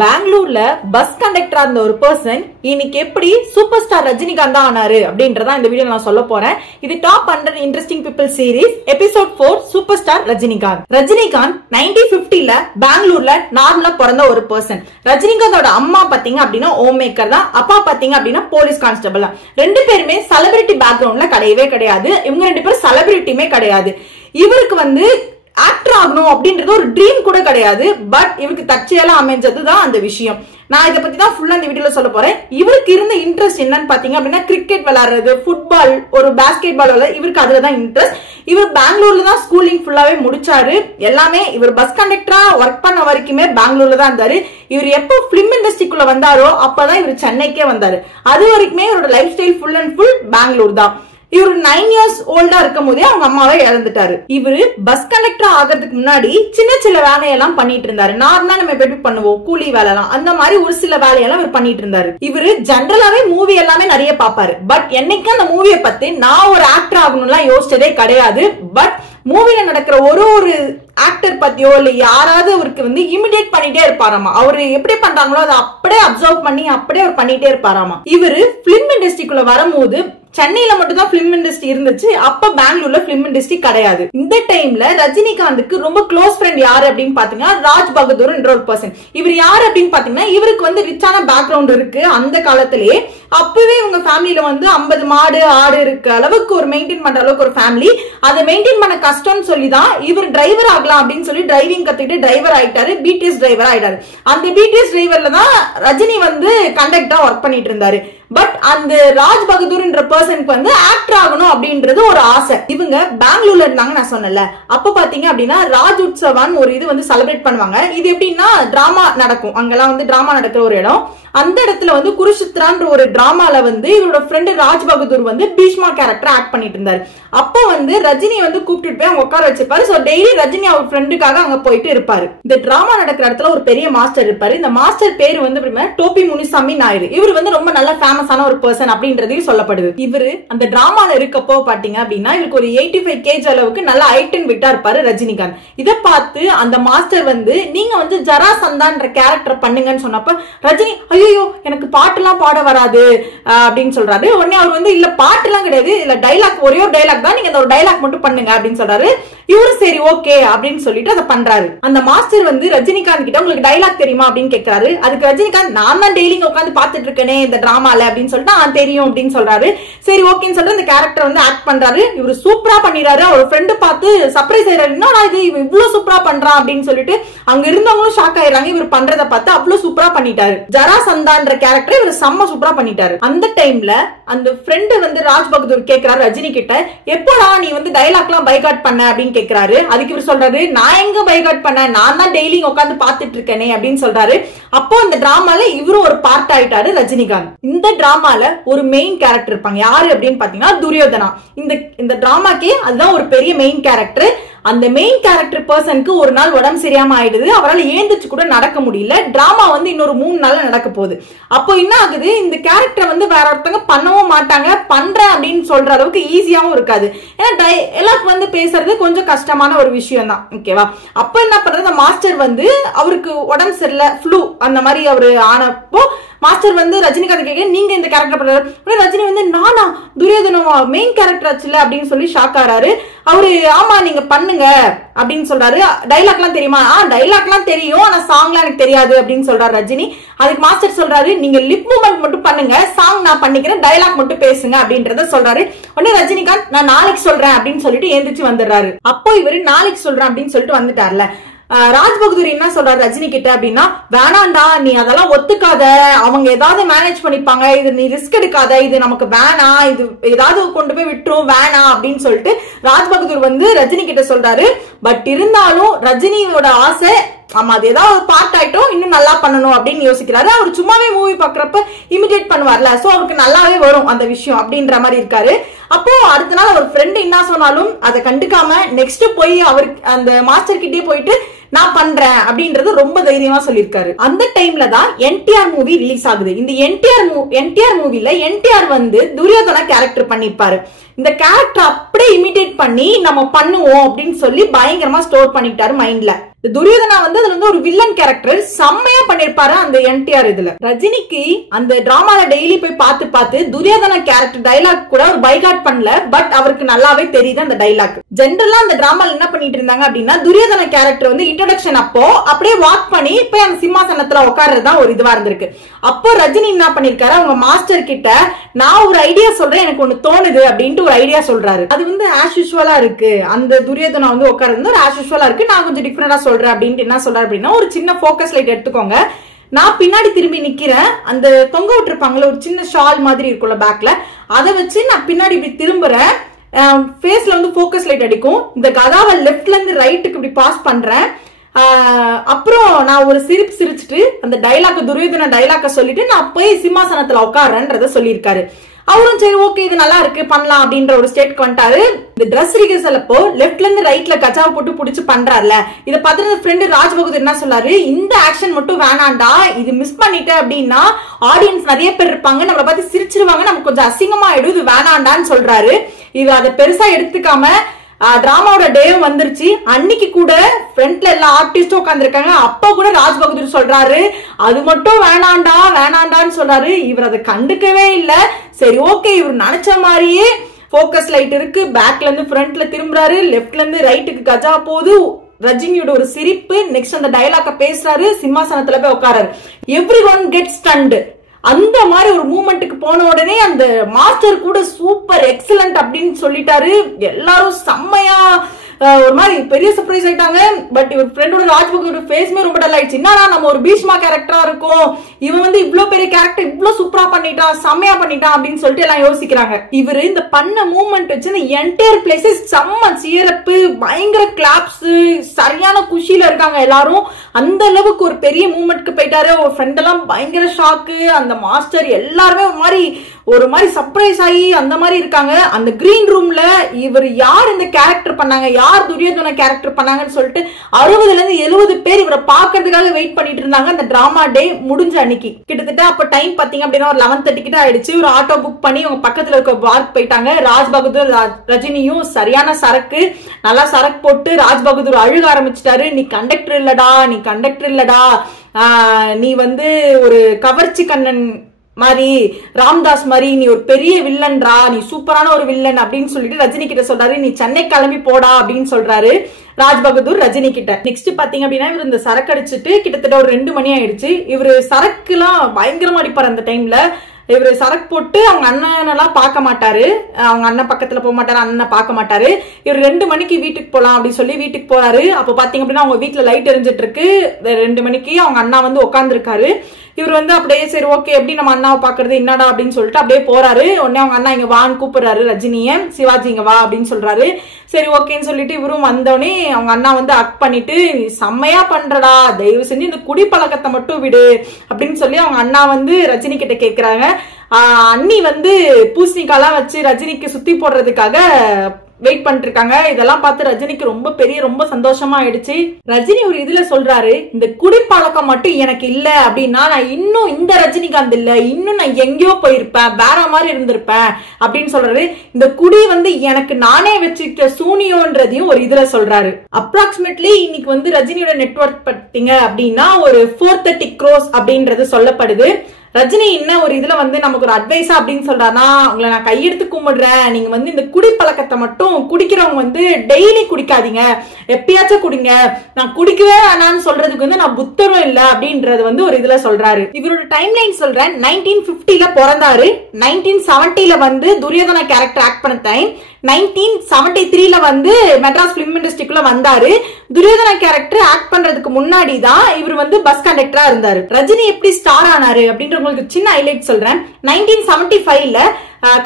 பெங்களூர்ல பஸ் கண்டக்டரா இருந்த ஒரு பர்சன் இன்னைக்கு எப்படி சூப்பர் ஸ்டார் ரஜினிகாந்த் தான் ஆனாரு அப்படின்றத இந்த வீடியோ நான் சொல்ல போறேன். இது top 100 interesting people series episode 4 super star Rajinikanth. Rajinikanth 1950ல பெங்களூர்ல நார்மலா பிறந்த ஒரு பர்சன். ரஜினிகாந்தோட அம்மா பாத்தீங்க அப்படின்னா ஹோம் மேக்கர் தான், அப்பா பாத்தீங்க அப்படின்னா போலீஸ் கான்ஸ்டபிள் தான். ரெண்டு பேருமே செலிபிரிட்டி பேக்ரவுண்ட்ல கிடையவே கிடையாது. இவங்க ரெண்டு பேரும் செலிபிரிட்டியுமே கிடையாது. இவருக்கு ஆக்டர் ஆகணும் அப்படின்றது ஒரு ட்ரீம் கூட கிடையாது. பட் இவருக்கு தற்செயலா அமைஞ்சதுதான் அந்த விஷயம். நான் இதை பத்தி தான் ஃபுல்லா இந்த வீடியோல சொல்ல போறேன். இவருக்கு இருந்த இன்ட்ரெஸ்ட் என்னன்னு பாத்தீங்க அப்படின்னா கிரிக்கெட் விளையாடுறது, ஃபுட்பால், ஒரு பாஸ்கெட் பால் விளையாடுறது, இவருக்கு அதுலதான் இன்ட்ரெஸ்ட். இவர் பெங்களூர்ல தான் ஸ்கூலிங் ஃபுல்லாவே முடிச்சாரு. எல்லாமே இவர் பஸ் கண்டக்டரா ஒர்க் பண்ண வரைக்குமே பெங்களூர்ல தான் இருந்தாரு. இவர் எப்போ பிலிம் இண்டஸ்ட்ரிக்குள்ள வந்தாரோ அப்பதான் இவர் சென்னைக்கே வந்தாரு. அது வரைக்குமே இவரோட life style full and full Bangalore தான். இவரு 9 years ஓல்டா இருக்கும் போதே அவங்க அம்மாவே இறந்துட்டாரு. இவரு பஸ் கண்டக்டர் ஆகிறதுக்கு முன்னாடி சின்ன சின்ன வேலையெல்லாம் பண்ணிட்டு இருந்தாரு. நார்மலா நம்ம எப்படி பண்ணுவோம், கூலி வேலைலாம், அந்த மாதிரி ஒரு சில வேலையெல்லாம் இவர் பண்ணிட்டு இருந்தாரு. இவரு ஜெனரலாவே மூவி எல்லாமே நிறைய பாப்பாரு. பட் என்னைக்கு அந்த மூவியை பத்தி நான் ஒரு ஆக்டர் ஆகணும்லாம் யோசிச்சதே கிடையாது. பட் மூவில நடக்கிற ஒரு ஆக்டர் பத்தியோ இல்ல யாராவது அவருக்கு இமிடியேட் பண்ணிட்டே இருப்பாராமா. அவரு எப்படி பண்றாங்களோ அதை அப்படியே அப்சர்வ் பண்ணி அப்படியே அவர் பண்ணிட்டே இருப்பாராமா. இவரு பிலிம் இண்டஸ்ட்ரிக்குள்ள வரும்போது சென்னையில மட்டும் தான் பிலிம் இண்டஸ்ட்ரி இருந்துச்சு. அப்ப பெங்களூர்ல பிலிம் இண்டஸ்ட்ரி கிடையாது. இந்த டைம்ல ரஜினிகாந்துக்கு ரொம்ப க்ளோஸ் ஃப்ரெண்ட் யாரு அப்படின்னு பாத்தீங்கன்னா ராஜ் பகதூர் என்ற ஒரு பர்சன். இவர் யாரு அப்படின்னு பாத்தீங்கன்னா இவருக்கு ரிச்சான பேக்ரவுண்ட் இருக்கு அந்த காலத்திலேயே. அப்பவே இவங்க ஃபேமிலியில 50 மாடு ஆடு இருக்க அளவுக்கு ஒரு மெயின்டைன் பண்ற அளவுக்கு ஒரு ஃபேமிலி. அதை மெயின்டைன் பண்ண கஷ்டம்னு சொல்லிதான் இவர் டிரைவர் ஆகலாம் அப்படின்னு சொல்லி டிரைவிங் கத்துக்கிட்டு டிரைவர் ஆயிட்டாரு. பிடிஎஸ் டிரைவர் ஆயிட்டாரு. அந்த பிடிஎஸ் டிரைவர்ல தான் ரஜினி கண்டக்டரா ஒர்க் பண்ணிட்டு இருந்தாரு. பட் அந்த ராஜ் பகதூர்ன்ற பர்சனுக்கு ஆக்டர் ஆகணும் அப்படின்றது ஒரு ஆசை. இவங்க பெங்களூர்ல இருந்தாங்க நான் சொன்னல. அப்ப பாத்தீங்க அப்படின்னா ராஜ் உற்சவான் ஒரு இது செலிப்ரேட் பண்ணுவாங்க. இது எப்படின்னா டிராமா நடக்கும். அங்கெல்லாம் டிராமா நடக்கிற ஒரு இடம். அந்த இடத்துல குருஷித்ரான்ற ஒரு டிராமால இவரோட friend Raj Bahadur Bhishma character act பண்ணிட்டு இருந்தாரு. அப்ப ரஜினி கூப்பிட்டு போய் அவங்க உட்கார வச்சிருப்பாரு. சோ டெய்லி ரஜினி அவர் ஃப்ரெண்டுக்காக அங்க போயிட்டு இருப்பாரு. இந்த டிராமா நடக்கிற இடத்துல ஒரு பெரிய மாஸ்டர் இருப்பாரு. இந்த மாஸ்டர் பேரு டோபி முனிசாமி நாயுடு. இவர் ரொம்ப நல்ல ஃபேமஸான ஒரு பர்சன் அப்படின்றதையும் சொல்லப்படுது. இவரு அந்த டிராமால இருக்கப்போ பாத்தீங்க அப்படின்னா இவருக்கு ஒரு 85 kg அளவுக்கு நல்ல ஹைட் அண்ட் வெயிட்டா இருப்பாரு ரஜினிகாந்த். இதை பார்த்து அந்த மாஸ்டர் நீங்க ஜராசந்தான்ற கேரக்டர் பண்ணுங்கன்னு சொன்னப்ப ரஜினி ஐயோ எனக்கு பாட்டுலாம் பாட வராது அப்படின்னு சொல்றாரு. உடனே அவர் இல்ல பாட்டுலாம் கிடையாது, இல்ல டைலாக் ஒரே ஒரு டைலாக் தான், நீங்க அந்த ஒரு டைலாக் மட்டும் பண்ணுங்க அப்படின்னு சொல்றாரு. இவரு சரி ஓகே அப்படின்னு சொல்லிட்டு அதை பண்றாரு. அந்த மாஸ்டர் ரஜினிகாந்த் கிட்ட உங்களுக்கு டைலாக் தெரியுமா அப்படின்னு கேட்கிறாரு. அதுக்கு ரஜினிகாந்த் நான் தான் டெய்லி உட்காந்து பாத்துட்டு இருக்கேனே இந்த டிராமால அப்படின்னு சொல்லிட்டு தெரியும் அப்படின்னு சொல்றாரு. சரி ஓகேன்னு சொல்லிட்டு அந்த கேரக்டர் ஆக்ட் பண்றாரு. இவரு சூப்பரா பண்ணிடுறாரு. அவர் ஃப்ரெண்டு பார்த்து சர்ப்ரைஸ் ஆயிடுறாரு. என்னடா இது இவன் இவ்வளவு சூப்பரா பண்றான் அப்படின்னு சொல்லிட்டு அங்க இருந்தவங்களும் ஷாக் ஆயிடுறாங்க. இவர் பண்றதை பார்த்து அவ்வளவு சூப்பரா பண்ணிட்டாரு. ஜராசந்தான்ற கேரக்டர் இவர் செம்ம சூப்பரா பண்ணிட்டாரு. அந்த டைம்ல அந்த ஃப்ரெண்டு ராஜ் பகதூர் கேட்கிறாரு ரஜினி கிட்ட, எப்போடா நீ டைலாக் எல்லாம் பைகாட் பண்ண அப்படின்னு கேட்கிறாரு. அதுக்கு இவர் சொல்றாரு நான் எங்க பைகாட் பண்ண, நான் தான் டெய்லி உட்காந்து பாத்துட்டு இருக்கேனே அப்படின்னு சொல்றாரு. அப்போ இந்த டிராமால இவரும் ஒரு பார்ட் ஆயிட்டாரு ரஜினிகாந்த். இந்த டிராமால ஒரு மெயின் கேரக்டர் இருப்பாங்க. யாரு அப்படின்னு பாத்தீங்கன்னா துரியோதனா. இந்த டிராமாக்கே அதுதான் ஒரு பெரிய மெயின் கேரக்டர். அந்த மெயின் கேரக்டர் பர்சனுக்கு ஒரு நாள் உடம்பு சரியாம ஆயிடுது. அவரால் ஏந்திச்சு கூட நடக்க முடியல. டிராமா இன்னொரு 3 நாள்ல நடக்க போகுது. அப்போ என்ன ஆகுது, இந்த கேரக்டர் வேற ஒருத்தவங்க பண்ணவும் மாட்டாங்க. பண்றேன் அப்படின்னு சொல்ற அளவுக்கு ஈஸியாவும் இருக்காது. ஏன்னா எல்லாருக்கும் பேசுறது கொஞ்சம் கஷ்டமான ஒரு விஷயம் தான். ஓகேவா? அப்ப என்ன பண்றது, மாஸ்டர் அவருக்கு உடம்பு சரியில்லை, ஃப்ளூ அந்த மாதிரி அவரு ஆனப்போ மாஸ்டர் ரஜினிகாந்த் கேட்க நீங்க இந்த கேரக்டர் பண்றாரு. ரஜினி நானா துரியோதனவா மெயின் கேரக்டர் ஆச்சுல அப்படின்னு சொல்லி ஷாக் ஆறாரு. அவரு ஆமா நீங்க பண்ணுங்க அப்படின்னு சொல்றாரு. டைலாக் எல்லாம் தெரியுமா? டைலாக் எல்லாம் தெரியும், ஆனா சாங்லாம் எனக்கு தெரியாது அப்படின்னு சொல்றாரு ரஜினி. அதுக்கு மாஸ்டர் சொல்றாரு நீங்க லிப் மூவ்மெண்ட் மட்டும் பண்ணுங்க, சாங் நான் பண்ணிக்கிறேன், டைலாக் மட்டும் பேசுங்க அப்படின்றத சொல்றாரு. உடனே ரஜினிகாந்த் நான் நாளைக்கு சொல்றேன் அப்படின்னு சொல்லிட்டு எந்திரிச்சு வந்துடுறாரு. அப்போ இவரு நாளைக்கு சொல்றேன் அப்படின்னு சொல்லிட்டு வந்துட்டார்ல. ராஜ் பகதூர் என்ன சொல்றாரு ரஜினி கிட்ட அப்படின்னா, வேணாண்டா நீ அதெல்லாம் ஒத்துக்காத, அவங்க ஏதாவது மேனேஜ் பண்ணிப்பாங்க, இது நீ ரிஸ்க் எடுக்காத, இது நமக்கு வேணாம், இது ஏதாவது கொண்டு போய் விட்டுரும், வேணாம் அப்படின்னு சொல்லிட்டு ராஜ் பகதூர் ரஜினி கிட்ட சொல்றாரு. பட் இருந்தாலும் ரஜினியோட ஆசை ஆமா அது ஏதாவது பார்ட் ஆயிட்டோம் இன்னும் நல்லா பண்ணணும் அப்படின்னு யோசிக்கிறாரு. அவர் சும்மாவே மூவி பாக்குறப்ப இமிடியேட் பண்ணுவார்ல, சோ அவருக்கு நல்லாவே வரும் அந்த விஷயம் அப்படின்ற மாதிரி இருக்காரு. அப்போ அடுத்த நாள் அவர் ஃப்ரெண்டு என்ன சொன்னாலும் அதை கண்டுக்காம நெக்ஸ்ட் போய் அவருக்கு அந்த மாஸ்டர் கிட்டே போயிட்டு நான் பண்றேன் அப்படின்றது ரொம்ப தைரியமா சொல்லியிருக்காரு. அந்த டைம்ல தான் என்டிஆர் மூவி ரிலீஸ் ஆகுது. இந்த என்டிஆர் மூவில என்டிஆர் துரியோதனா கேரக்டர் பண்ணிருப்பாரு. இந்த கேரக்டர் அப்படியே இமிடேட் பண்ணி நம்ம பண்ணுவோம் அப்படின்னு சொல்லி பயங்கரமா ஸ்டோர் பண்ணிட்டாரு மைண்ட்ல. துரியோதனா வந்து அதுல வந்து ஒரு வில்லன் கேரக்டர் செம்மையா பண்ணிருப்பாரு அந்த என்டிஆர் இதுல. ரஜினிக்கு அந்த டிராமால டெய்லி போய் பார்த்து துரியோதனா கேரக்டர் டைலாக் கூட ஒரு பைகாட் பண்ணல. பட் அவருக்கு நல்லாவே தெரியுது அந்த டைலாக். ஜென்ரலா அந்த டிராமால என்ன பண்ணிட்டு இருந்தாங்க அப்படின்னா, துரியோதனா கேரக்டர் வந்து இன்ட்ரோடக்ஷன் அப்போ அப்படியே வாக் பண்ணி போய் அந்த சிம்மாசனத்துல உட்கார்றதுதான் ஒரு இதுவா இருந்திருக்கு. அப்போ ரஜினி என்ன பண்ணிருக்காரு, அவங்க மாஸ்டர் கிட்ட நான் ஒரு ஐடியா சொல்றேன், எனக்கு ஒண்ணு தோணுது அப்படின்ட்டு ஒரு ஐடியா சொல்றாரு. அது வந்து ஆஸ் யூசுவலா இருக்கு. அந்த துரியோதனா வந்து உட்கார்றது ஒரு ஆஸ் யூசுவலா இருக்கு, நான் கொஞ்சம் டிஃபரெண்டா சொல்றேன் அப்படின்ட்டு என்ன சொல்றாரு அப்படின்னா, ஒரு சின்ன போக்கஸ் லைட் எடுத்துக்கோங்க, நான் பின்னாடி திரும்பி நிக்கிறேன், அந்த தொங்க விட்டுருப்பாங்களே ஒரு சின்ன ஷால் மாதிரி இருக்கும்ல பேக்ல, அதை வச்சு நான் பின்னாடி இப்படி திரும்புறேன், ஃபேஸ்ல வந்து போக்கஸ் லைட் அடிக்கும், இந்த கதாவை லெஃப்ட்ல இருந்து ரைட்டுக்கு இப்படி பாஸ் பண்றேன், அப்புறம் நான் ஒரு சிரிப்பு சிரிச்சுட்டு அந்த டைலாக் துரியோதன டைலாக்க சொல்லிட்டு நான் போய் சிம்மாசனத்துல உட்கார்றேன்றத சொல்லியிருக்காரு. அவரும் சரி ஓகே இது நல்லா இருக்கு பண்ணலாம் அப்படின்ற ஒரு ஸ்டேட்க்கு வந்துட்டாரு. இந்த டிரஸ் ரிஹர்சல் அப்போ லெஃப்ட்ல இருந்து ரைட்ல கச்சாவை போட்டு புடிச்சு பண்றாருல, இதை பார்த்துட்டு ஃப்ரெண்டு ராஜ் பகதூர் என்ன சொல்லாரு, இந்த ஆக்ஷன் மட்டும் வேணாண்டா, இது மிஸ் பண்ணிட்ட அப்படின்னா ஆடியன்ஸ் நிறைய பேர் இருப்பாங்க, நம்மளை பார்த்து சிரிச்சிருவாங்க, நமக்கு கொஞ்சம் அசிங்கமா ஆயிடும், இது வேணாண்டான்னு சொல்றாரு. இது அதை பெருசா எடுத்துக்காம டிராமாவோட டேவும் வந்துருச்சு. அன்னைக்கு கூட ஃப்ரண்ட்ல எல்லா ஆர்டிஸ்டும் உட்காந்துருக்காங்க. அப்ப கூட ராஜ் பகதூர் சொல்றாரு அது மட்டும் வேணாண்டான்னு சொல்றாரு. இவர் அதை கண்டுக்கவே இல்லை. சரி ஓகே, இவர் நினைச்ச மாதிரியே போக்கஸ் லைட் இருக்கு, பேக்ல இருந்து ஃப்ரண்ட்ல திரும்புறாரு, லெஃப்ட்ல இருந்து ரைட்டுக்கு கஜா போகுது, ரஜினியோட ஒரு சிரிப்பு, நெக்ஸ்ட் அந்த டைலாக்க பேசுறாரு, சிம்மாசனத்துல போய் உட்காராரு. Every one get stunned. அந்த மாதிரி ஒரு மூமெண்ட்டுக்கு போன உடனே அந்த மாஸ்டர் கூட சூப்பர் எக்ஸலண்ட் அப்படின்னு சொல்லிட்டாரு. எல்லாரும் செம்மையா ஒரு மாதிரி பெரிய சர்ப்ரைஸ் ஆயிட்டாங்க. பட் இவர் ஃப்ரெண்டோட ராஜ்பகதூர் ஃபேஸ்மே ரொம்ப டல் ஆயிடுச்சு. என்னன்னா நம்ம ஒரு பீஷ்மா கேரக்டரா இருக்கும், இவன் வந்து இவ்வளவு பெரிய கேரக்டர் இவ்வளவு சூப்பரா பண்ணிட்டான், செம்மையா பண்ணிட்டான் அப்படின்னு சொல்லிட்டு எல்லாம் யோசிக்கிறாங்க. இவரு இந்த பண்ண மூவ்மெண்ட் வச்சு இந்த என்டையர் பிளேஸஸ் செம்ம சீரப்பு, பயங்கர கிளாப்ஸ், சரியான குஷியில இருக்காங்க எல்லாரும். அந்த அளவுக்கு ஒரு பெரிய மூவ்மெண்ட்க்கு போயிட்டாரு. ஒரு ஃப்ரெண்ட் எல்லாம் பயங்கர ஷாக்கு, அந்த மாஸ்டர் எல்லாருமே ஒரு மாதிரி சர்ப்ரைஸ் ஆகி அந்த மாதிரி இருக்காங்க. அந்த கிரீன் ரூம்ல இவர் யார் இந்த கேரக்டர் பண்ணாங்க, யார் துரியோதன கேரக்டர் பண்ணாங்கன்னு சொல்லிட்டு 60ல இருந்து 70 பேர் இவரை பாக்குறதுக்காக வெயிட் பண்ணிட்டு இருந்தாங்க. அந்த டிராமா டே முடிஞ்ச அன்னைக்கு கிட்டத்தட்ட அப்ப டைம் பாத்தீங்க அப்படின்னா ஒரு 11:30 கிட்ட ஆயிடுச்சு. ஒரு ஆட்டோ புக் பண்ணி அவங்க பக்கத்துல இருக்க பார்க் போயிட்டாங்க. ராஜ் பகதூர் ரஜினியும் சரியான சரக்கு, நல்லா சரக்கு போட்டு ராஜ் பகதூர் அழுக ஆரம்பிச்சிட்டாரு. நீ கண்டக்டர் இல்லடா, நீ வந்து ஒரு கவர்ச்சி கண்ணன் மாதிரி, ராம்தாஸ் மாதிரி, நீ ஒரு பெரிய வில்லன்ரா, நீ சூப்பரான ஒரு வில்லன் அப்படின்னு சொல்லிட்டு ரஜினி கிட்ட சொல்றாரு. நீ சென்னை கிளம்பி போடா அப்படின்னு சொல்றாரு ராஜ் பகதூர் ரஜினி கிட்ட. நெக்ஸ்ட் பாத்தீங்க அப்படின்னா இவர் இந்த சரக்கு அடிச்சுட்டு கிட்டத்தட்ட ஒரு 2 மணி ஆயிடுச்சு. இவரு சரக்கு எல்லாம் பயங்கரமா அடிப்பாரு. அந்த டைம்ல இவரு சரக்கு போட்டு அவங்க அண்ணனெல்லாம் பார்க்க மாட்டாரு, அவங்க அண்ணன் பக்கத்துல போக மாட்டாரு, அண்ணன் பார்க்க மாட்டாரு. இவர் 2 மணிக்கு வீட்டுக்கு போலாம் அப்படின்னு சொல்லி வீட்டுக்கு போறாரு. அப்ப பாத்தீங்க அப்படின்னா அவங்க வீட்டுல லைட் எரிஞ்சிட்டு இருக்கு. 2 மணிக்கு அவங்க அண்ணா வந்து உட்கார்ந்து இருக்காரு. இவர் வந்து அப்படியே சரி ஓகே எப்படி நம்ம அண்ணாவை பாக்குறது என்னடா அப்படின்னு சொல்லிட்டு அப்படியே போறாரு. உடனே அவங்க அண்ணா இங்க வான்னு கூப்பிடுறாரு ரஜினிய, சிவாஜி இங்க வா அப்படின்னு சொல்றாரு. சரி ஓகேன்னு சொல்லிட்டு இவரும் வந்தோடனே அவங்க அண்ணா வந்து அக் பண்ணிட்டு செம்மையா பண்றடா, தயவு செஞ்சு இந்த குடிப்பழக்கத்தை மட்டும் விடு அப்படின்னு சொல்லி அவங்க அண்ணா வந்து ரஜினி கிட்ட கேக்குறாங்க. அண்ணி வந்து பூசணிக்காலாம் வச்சு ரஜினிக்கு சுத்தி போடுறதுக்காக வெயிட் பண்ணிட்டு இருக்காங்க. இதெல்லாம் பார்த்து ரஜினிக்கு ரொம்ப சந்தோஷமா ஆயிடுச்சு. ரஜினி ஒரு இதுல சொல்றாரு, இந்த குடிப்பழக்கம் மட்டும் எனக்கு இல்ல அப்படின்னா நான் இன்னும் இந்த ரஜினிகாந்த் இல்ல, இன்னும் நான் எங்கேயோ போயிருப்பேன், வேற மாதிரி இருந்திருப்பேன் அப்படின்னு சொல்றாரு. இந்த குடி வந்து எனக்கு நானே வச்சுக்கிட்ட சூனியோன்றதையும் ஒரு இதுல சொல்றாரு. அப்ராக்சிமேட்லி இன்னைக்கு வந்து ரஜினியோட நெட்வொர்க் பார்த்தீங்க அப்படின்னா ஒரு 430 crores அப்படின்றது சொல்லப்படுது. ரஜினி என்ன ஒரு இதுல வந்து நமக்கு ஒரு அட்வைஸா அப்படின்னு சொல்றாருன்னா, உங்களை நான் கையெடுத்து கும்பிடுறேன், நீங்க வந்து இந்த குடிப்பழக்கத்தை மட்டும் குடிக்கிறவங்க வந்து டெய்லி குடிக்காதீங்க, எப்பயாச்சும் குடிங்க, நான் குடிக்கவே வேணான்னு சொல்றதுக்கு வந்து நான் புத்தரும் இல்ல அப்படின்றது வந்து ஒரு இதுல சொல்றாரு. இவரோட டைம் லைன் சொல்றேன். 1950ல பிறந்தாரு, 1970ல வந்து துரியோதனா கேரக்டர் ஆக்ட் பண்ண டைம், 1973ல வந்து மெட்ராஸ் பிலிம் இண்டஸ்ட்ரிக்குள்ள வந்தாரு. துரியோதனா கேரக்டர் ஆக்ட் பண்றதுக்கு முன்னாடி தான் இவர் வந்து பஸ் கண்டக்டரா இருந்தாரு. ரஜினி எப்படி ஸ்டார் ஆனாரு அப்படின்ற உங்களுக்கு சின்ன ஹைலைட் சொல்றேன். 1975ல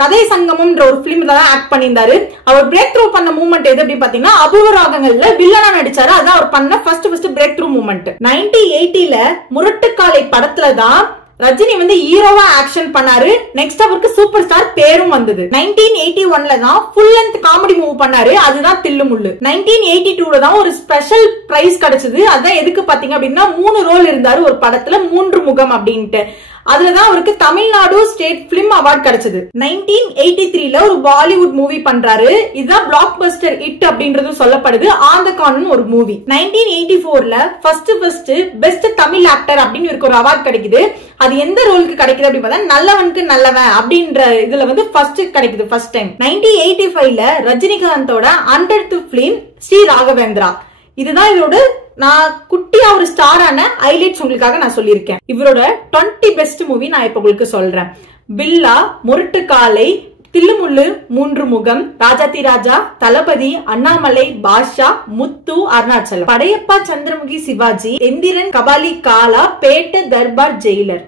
கதை சங்கமம்ன்ற ஒரு பிலிம் தான் ஆக்ட் பண்ணியிருந்தாரு. அவர் பிரேக் த்ரூ பண்ண மூமெண்ட் எது அப்படின்னு பாத்தீங்கன்னா அபூர்வ ராகங்கள்ல வில்லனா நடிச்சாரு. அதான் அவர் பண்ண first break through moment. 1980ல Murattu Kaalai படத்துல தான் ரஜினி வந்து ஹீரோவா ஆக்ஷன் பண்ணாரு. நெக்ஸ்ட் அவருக்கு சூப்பர் ஸ்டார் பேரும் வந்தது. 1981ல தான் ஃபுல் லென்த் காமெடி மூவ் பண்ணாரு, அதுதான் தில்லுமுள்ளு. 1982ல தான் ஒரு ஸ்பெஷல் பிரைஸ் கிடைச்சது. அதான் எதுக்கு பாத்தீங்க அப்படின்னா 3 ரோல் இருந்தாரு ஒரு படத்துல, 3 முகம் அப்படின்ட்டு. அதுலதான் அவருக்கு தமிழ்நாடு ஸ்டேட் பிலிம் அவார்ட் கிடைச்சது. 1983ல ஒரு பாலிவுட் மூவி பண்றாரு. இதுதான் பிளாக் பஸ்டர் ஹிட் அப்படின்றது சொல்லப்படுது. ஆன் த கான் ஒரு மூவி. 1984ல ஃபர்ஸ்ட் பெஸ்ட் தமிழ் ஆக்டர் அப்படின்னு இவருக்கு ஒரு அவார்ட் கிடைக்குது. அது எந்த ரோலுக்கு கிடைக்குது அப்படின்னு பார்த்தா நல்லவனுக்கு நல்லவன் அப்படின்ற இதுல வந்து ஃபர்ஸ்ட் கிடைக்குது ஃபர்ஸ்ட் டைம். 1985ல ரஜினிகாந்தோட 100th பிலிம் ஸ்ரீ ராகவேந்திரா. இதுதான் இவரோட நான் குட்டியா ஒரு ஸ்டாரான ஹைலைட்ஸ் உங்களுக்காக நான் சொல்லியிருக்கேன். இவரோட 20 பெஸ்ட் மூவி நான் இப்ப உங்களுக்கு சொல்றேன். பில்லா, முரட்டு காலை, தில்லுமுள்ளு, மூன்று முகம், ராஜாதி ராஜா, தளபதி, அண்ணாமலை, பாஷா, முத்து, அருணாச்சலம், படையப்பா, சந்திரமுகி, சிவாஜி, எந்திரன், கபாலி, காலா, பேட்டு, தர்பார், ஜெயிலர்.